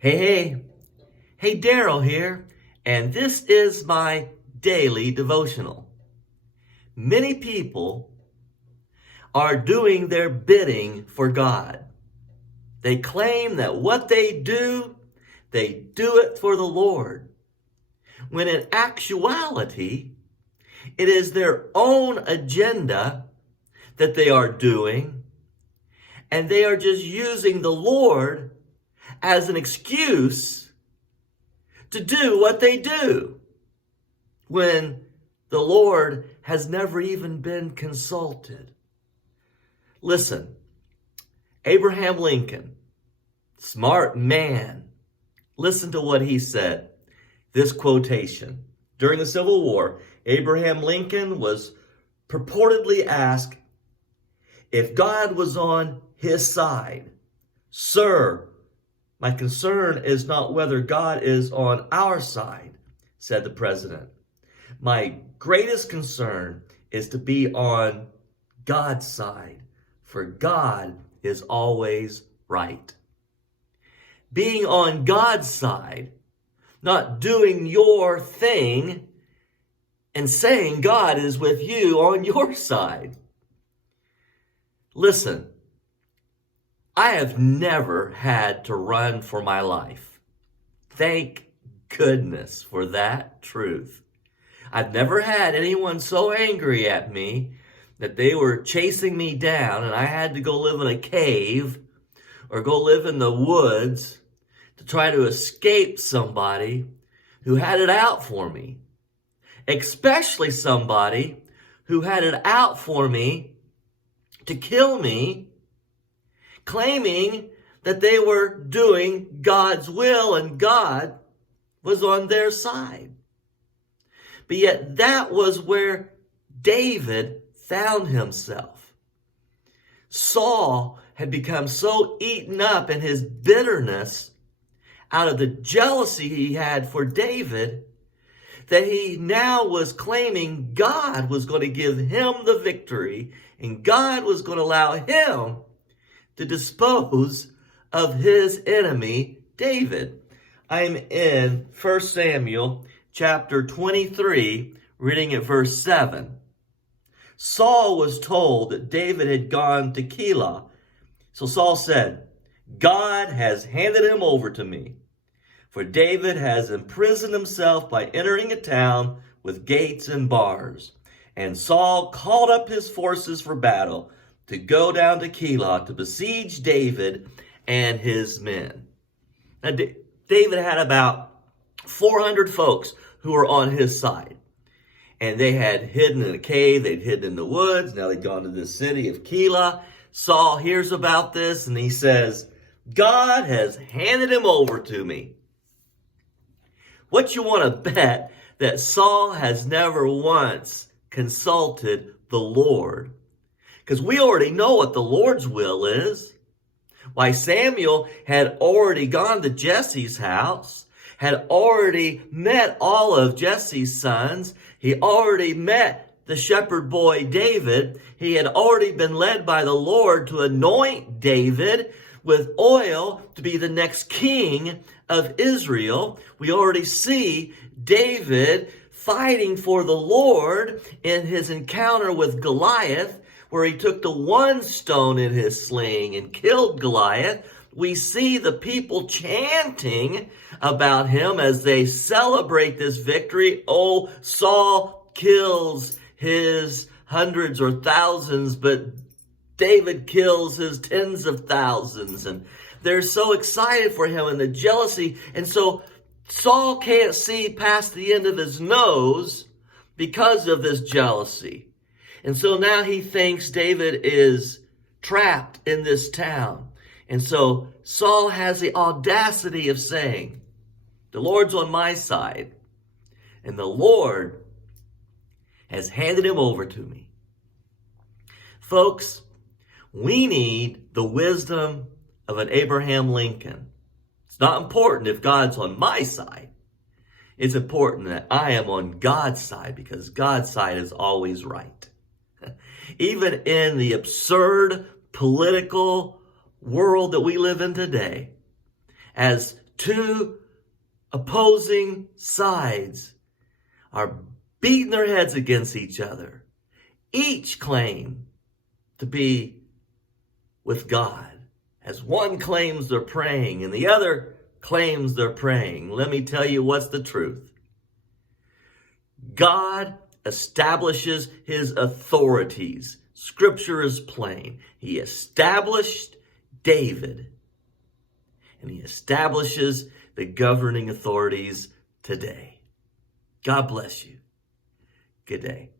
Hey, Daryl here, and this is my daily devotional. Many people are doing their bidding for God. They claim that what they do it for the Lord, when in actuality, it is their own agenda that they are doing, and they are just using the Lord as an excuse to do what they do, when the Lord has never even been consulted. Listen, Abraham Lincoln, smart man, listen to what he said. This quotation: during the Civil War, Abraham Lincoln was purportedly asked if God was on his side. "Sir, my concern is not whether God is on our side," said the president. "My greatest concern is to be on God's side, for God is always right." Being on God's side, not doing your thing, and saying God is with you on your side. Listen, I have never had to run for my life. Thank goodness for that truth. I've never had anyone so angry at me that they were chasing me down and I had to go live in a cave or go live in the woods to try to escape somebody who had it out for me. Especially somebody who had it out for me to kill me, claiming that they were doing God's will and God was on their side. But yet that was where David found himself. Saul had become so eaten up in his bitterness out of the jealousy he had for David that he now was claiming God was going to give him the victory and God was going to allow him to dispose of his enemy, David. I'm in 1 Samuel chapter 23, reading at verse 7. Saul was told that David had gone to Keilah. So Saul said, "God has handed him over to me, for David has imprisoned himself by entering a town with gates and bars." And Saul called up his forces for battle to go down to Keilah to besiege David and his men. Now, David had about 400 folks who were on his side. And they had hidden in a cave, they'd hidden in the woods, now they'd gone to the city of Keilah. Saul hears about this and he says, "God has handed him over to me." What you want to bet that Saul has never once consulted the Lord? Because we already know what the Lord's will is. Why, Samuel had already gone to Jesse's house, had already met all of Jesse's sons. He already met the shepherd boy David. He had already been led by the Lord to anoint David with oil to be the next king of Israel. We already see David fighting for the Lord in his encounter with Goliath, where he took the one stone in his sling and killed Goliath. We see the people chanting about him as they celebrate this victory. "Oh, Saul kills his hundreds or thousands, but David kills his tens of thousands." And they're so excited for him and the jealousy. And so Saul can't see past the end of his nose because of this jealousy. And so now he thinks David is trapped in this town. And so Saul has the audacity of saying, "The Lord's on my side, and the Lord has handed him over to me." Folks, we need the wisdom of an Abraham Lincoln. It's not important if God's on my side. It's important that I am on God's side, because God's side is always right. Even in the absurd political world that we live in today, as two opposing sides are beating their heads against each other. Each claim to be with God, as one claims they're praying and the other claims they're praying. Let me tell you what's the truth. God establishes his authorities. Scripture is plain. He established David, and he establishes the governing authorities today. God bless you. Good day.